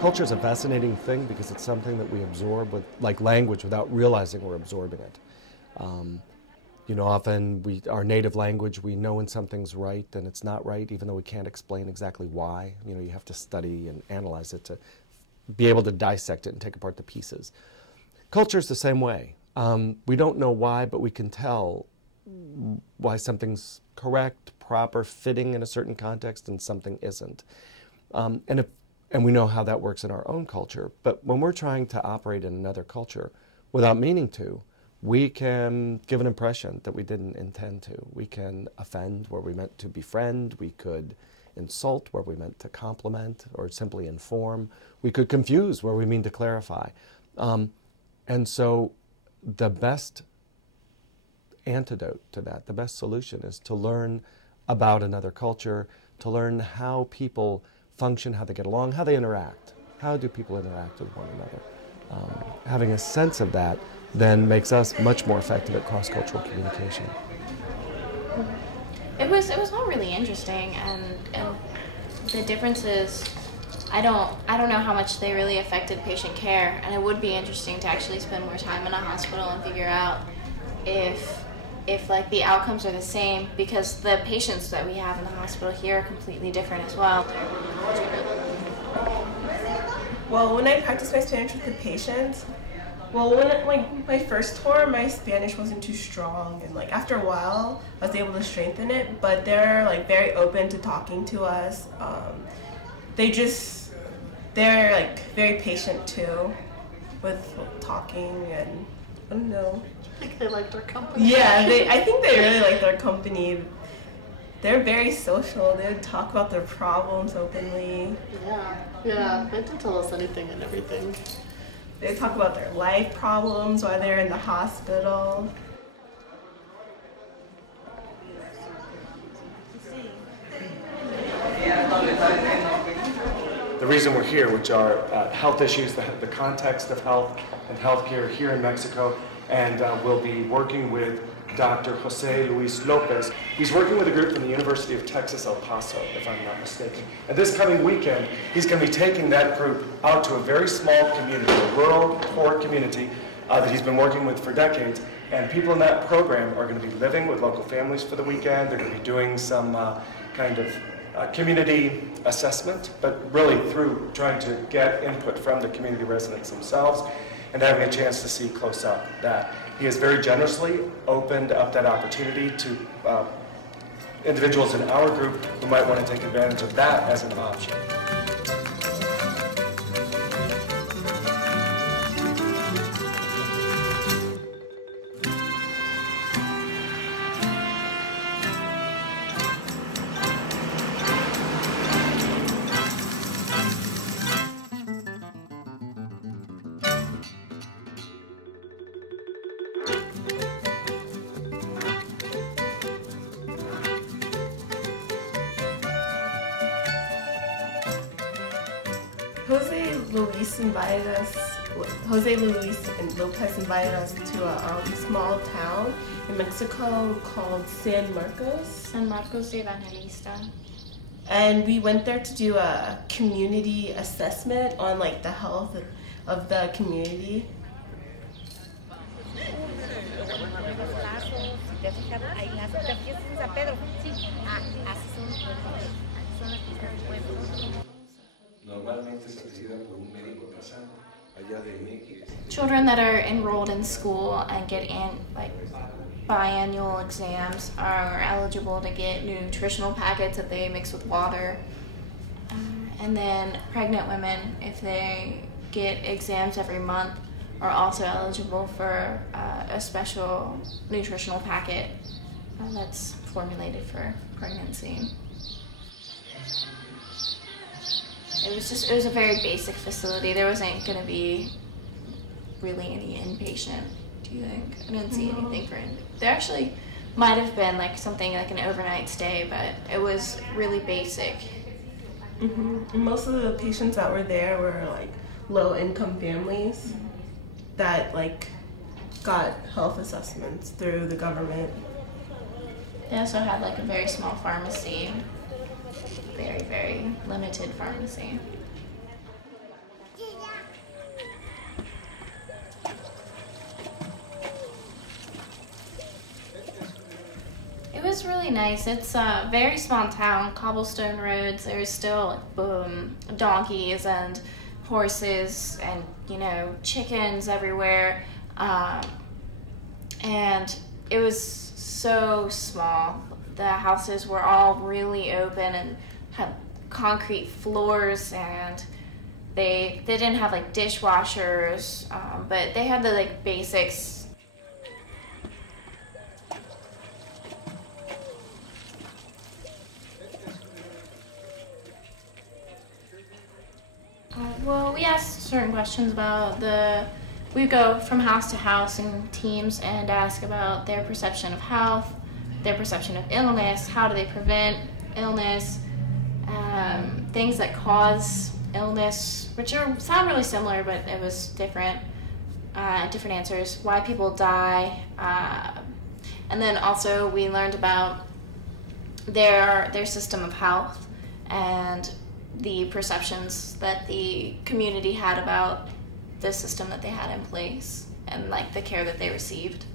Culture is a fascinating thing because it's something that we absorb with, like language, without realizing we're absorbing it. You know, often our native language, we know when something's right and it's not right, even though we can't explain exactly why. You know, you have to study and analyze it to be able to dissect it and take apart the pieces. Culture is the same way. We don't know why, but we can tell why something's correct, proper, fitting in a certain context, and something isn't. And we know how that works in our own culture. But when we're trying to operate in another culture without meaning to, we can give an impression that we didn't intend to. We can offend where we meant to befriend. We could insult where we meant to compliment or simply inform. We could confuse where we mean to clarify. And so the best antidote to that, the best solution, is to learn about another culture, to learn how people function, how they get along, how they interact. How do people interact with one another? Having a sense of that then makes us much more effective at cross-cultural communication. It was all really interesting, and the differences, I don't know how much they really affected patient care, and it would be interesting to actually spend more time in a hospital and figure out if like the outcomes are the same, because the patients that we have in the hospital here are completely different as well. Well, when I practiced my Spanish with the patients, well, when my first tour, my Spanish wasn't too strong, and like after a while, I was able to strengthen it. But they're like very open to talking to us. They're like very patient too, with talking, and I don't know. Like they liked our company. Yeah, I think they really liked our company. They're very social. They would talk about their problems openly. Yeah, they did tell us anything and everything. They talk about their life problems while they're in the hospital. The reason we're here, which are health issues, the context of health and healthcare here in Mexico, and we'll be working with Dr. Jose Luis Lopez. He's working with a group from the University of Texas, El Paso, if I'm not mistaken. And this coming weekend, he's going to be taking that group out to a very small community, a rural, poor community that he's been working with for decades. And people in that program are going to be living with local families for the weekend. They're going to be doing some kind of community assessment, but really through trying to get input from the community residents themselves and having a chance to see close up that. He has very generously opened up that opportunity to individuals in our group who might want to take advantage of that as an option. Jose Luis and Lopez invited us to a small town in Mexico called San Marcos. San Marcos de Evangelista. And we went there to do a community assessment on like the health of the community. Children that are enrolled in school and get in like biannual exams are eligible to get nutritional packets that they mix with water. And then pregnant women, if they get exams every month, are also eligible for a special nutritional packet that's formulated for pregnancy. It was a very basic facility. There wasn't going to be really any inpatient, do you think? I didn't see anything for it. There actually might have been like something like an overnight stay, but it was really basic. And most of the patients that were there were like low-income families that like got health assessments through the government. They also had like a very small pharmacy, very, very limited pharmacy. was really nice. It's a very small town, cobblestone roads. There's still donkeys and horses and, you know, chickens everywhere. And it was so small. The houses were all really open and had concrete floors, and they didn't have like dishwashers, but they had the like basics. Well, we asked certain questions about we go from house to house in teams and ask about their perception of health, their perception of illness, how do they prevent illness, things that cause illness, which sound really similar, but it was different answers, why people die, and then also we learned about their system of health and the perceptions that the community had about the system that they had in place and like the care that they received.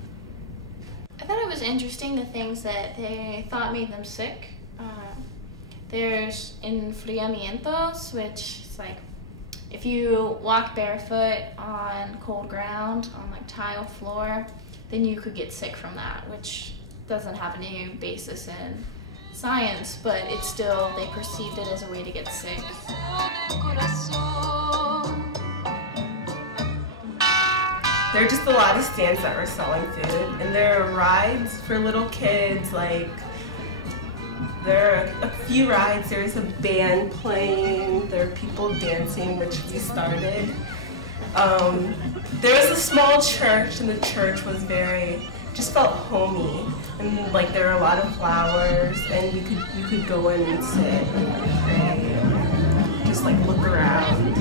I thought it was interesting the things that they thought made them sick. There's enfriamientos, which is like if you walk barefoot on cold ground, on like tile floor, then you could get sick from that, which doesn't have any basis in science, but it's still, they perceived it as a way to get sick. There are just a lot of stands that were selling food, and there are rides for little kids, like there are a few rides. There's a band playing, there are people dancing, which we started. There was a small church, and the church was just felt homey, and like there were a lot of flowers, and you could go in and sit and pray, and just like look around.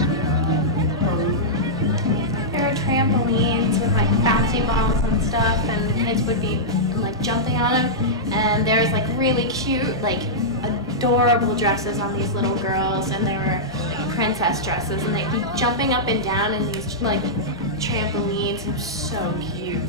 There were trampolines with like bouncy balls and stuff, and the kids would be like jumping on them, and there was like really cute, like adorable dresses on these little girls, and they were like princess dresses, and they'd be jumping up and down in these like trampolines. It was so cute.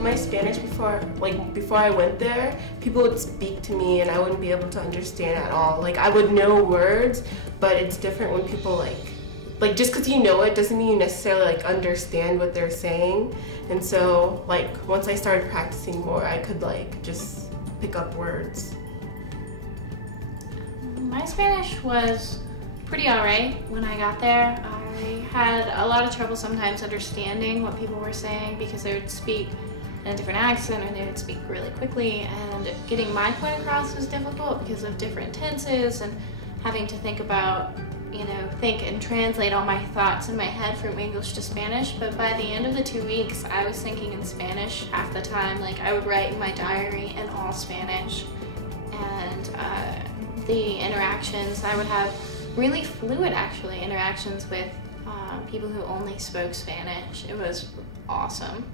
My Spanish before I went there, people would speak to me and I wouldn't be able to understand at all. Like I would know words, but it's different when people like just because you know it doesn't mean you necessarily like understand what they're saying. And so like once I started practicing more, I could like just pick up words. My Spanish was pretty alright when I got there. I had a lot of trouble sometimes understanding what people were saying because they would speak in a different accent, or they would speak really quickly, and getting my point across was difficult because of different tenses and having to think about, think and translate all my thoughts in my head from English to Spanish. But by the end of the 2 weeks, I was thinking in Spanish half the time. Like I would write in my diary in all Spanish, and the interactions, I would have really fluid interactions with people who only spoke Spanish. It was awesome.